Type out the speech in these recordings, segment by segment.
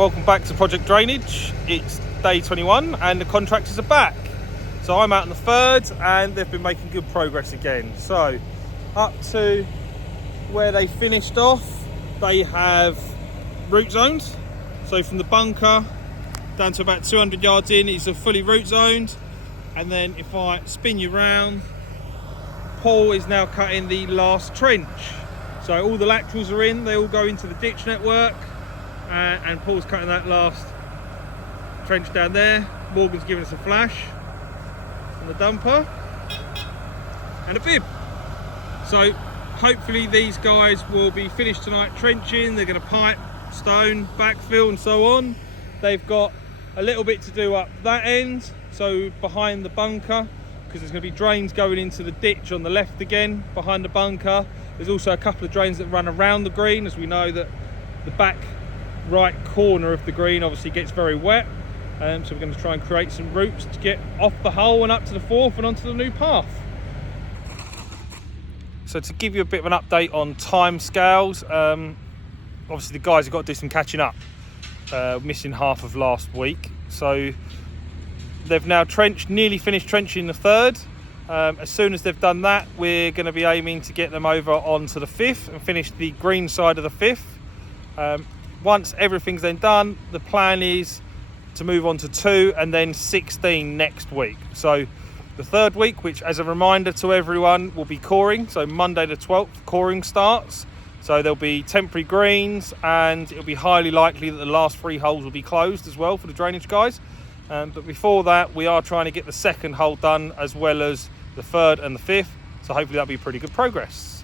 welcome back to Project Drainage. It's day 21 and the contractors are back. So I'm out on the third and they've been making good progress again. So up to where they finished off, they have root zones. So from the bunker down to about 200 yards in, it's a fully root zoned. And then if I spin you round, Paul is now cutting the last trench. So all the laterals are in, they all go into the ditch network. And Paul's cutting that last trench down there. Morgan's giving us a flash on the dumper and a bib. So hopefully these guys will be finished tonight trenching. They're going to pipe, stone, backfill and so on. They've got a little bit to do up that end, so behind the bunker, because there's going to be drains going into the ditch on the left again behind the bunker. There's also a couple of drains that run around the green, as we know that the back right corner of the green obviously gets very wet, so we're going to try and create some routes to get off the hole and up to the fourth and onto the new path. So to give you a bit of an update on time scales, obviously the guys have got to do some catching up, missing half of last week. So they've now nearly finished trenching the third. As soon as they've done that, we're going to be aiming to get them over onto the fifth and finish the green side of the fifth. Once everything's then done, the plan is to move on to 2 and then 16 next week. So the third week, which as a reminder to everyone will be coring, so Monday the 12th coring starts. So there'll be temporary greens and it'll be highly likely that the last 3 holes will be closed as well for the drainage guys. But before that, we are trying to get the second hole done as well as the third and the fifth. So hopefully that'll be pretty good progress.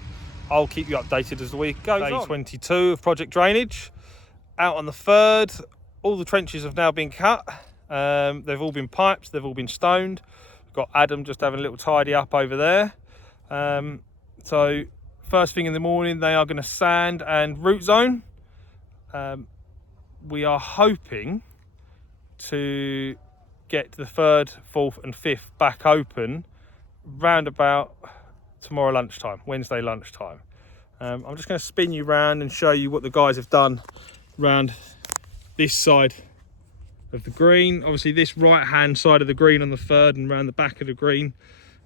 I'll keep you updated as the week goes on. Day 22 of Project Drainage. Out on the third, all the trenches have now been cut. They've all been piped, they've all been stoned. We've got Adam just having a little tidy up over there. So first thing in the morning, they are going to sand and root zone. We are hoping to get the third, fourth and fifth back open round about tomorrow lunchtime, Wednesday lunchtime. I'm just going to spin you round and show you what the guys have done round this side of the green. Obviously this right hand side of the green on the third and round the back of the green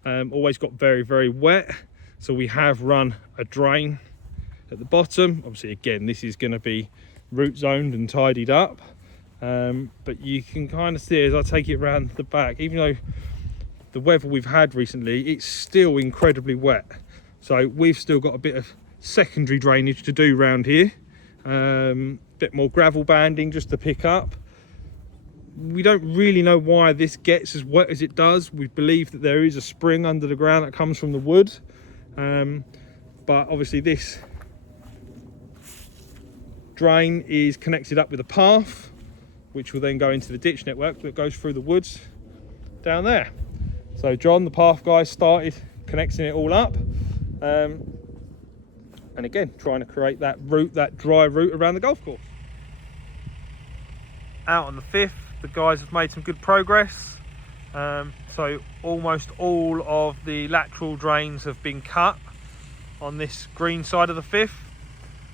always got very, very wet. So we have run a drain at the bottom. Obviously again, this is going to be root zoned and tidied up. But you can kind of see as I take it around the back, even though the weather we've had recently, it's still incredibly wet. So we've still got a bit of secondary drainage to do around here. Bit more gravel banding just to pick up. We don't really know why this gets as wet as it does. We believe that there is a spring under the ground that comes from the wood. But obviously this drain is connected up with a path, which will then go into the ditch network that goes through the woods down there. So John, the path guy, started connecting it all up. And again, trying to create that route, that dry route around the golf course. Out on the fifth, the guys have made some good progress. So almost all of the lateral drains have been cut on this green side of the fifth.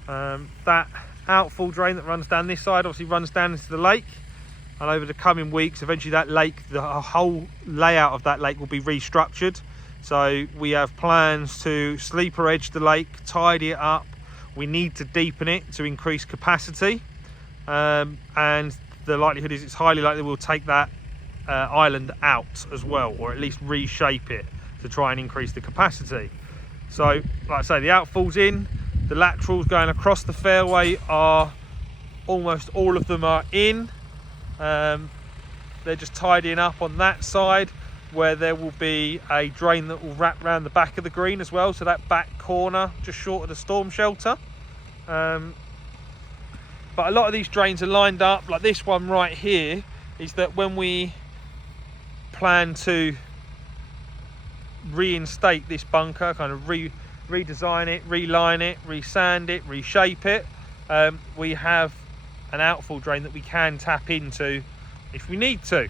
That outfall drain that runs down this side obviously runs down into the lake, and over the coming weeks eventually that lake, the whole layout of that lake will be restructured. So we have plans to sleeper edge the lake, tidy it up. We need to deepen it to increase capacity, and the likelihood is it's highly likely we'll take that island out as well, or at least reshape it to try and increase the capacity. So like I say, the outfall's in. The laterals going across the fairway are almost all of them are in. They're just tidying up on that side, where there will be a drain that will wrap around the back of the green as well, so that back corner just short of the storm shelter. But a lot of these drains are lined up, like this one right here, is that when we plan to reinstate this bunker, kind of redesign it, reline it, resand it, reshape it, we have an outfall drain that we can tap into if we need to.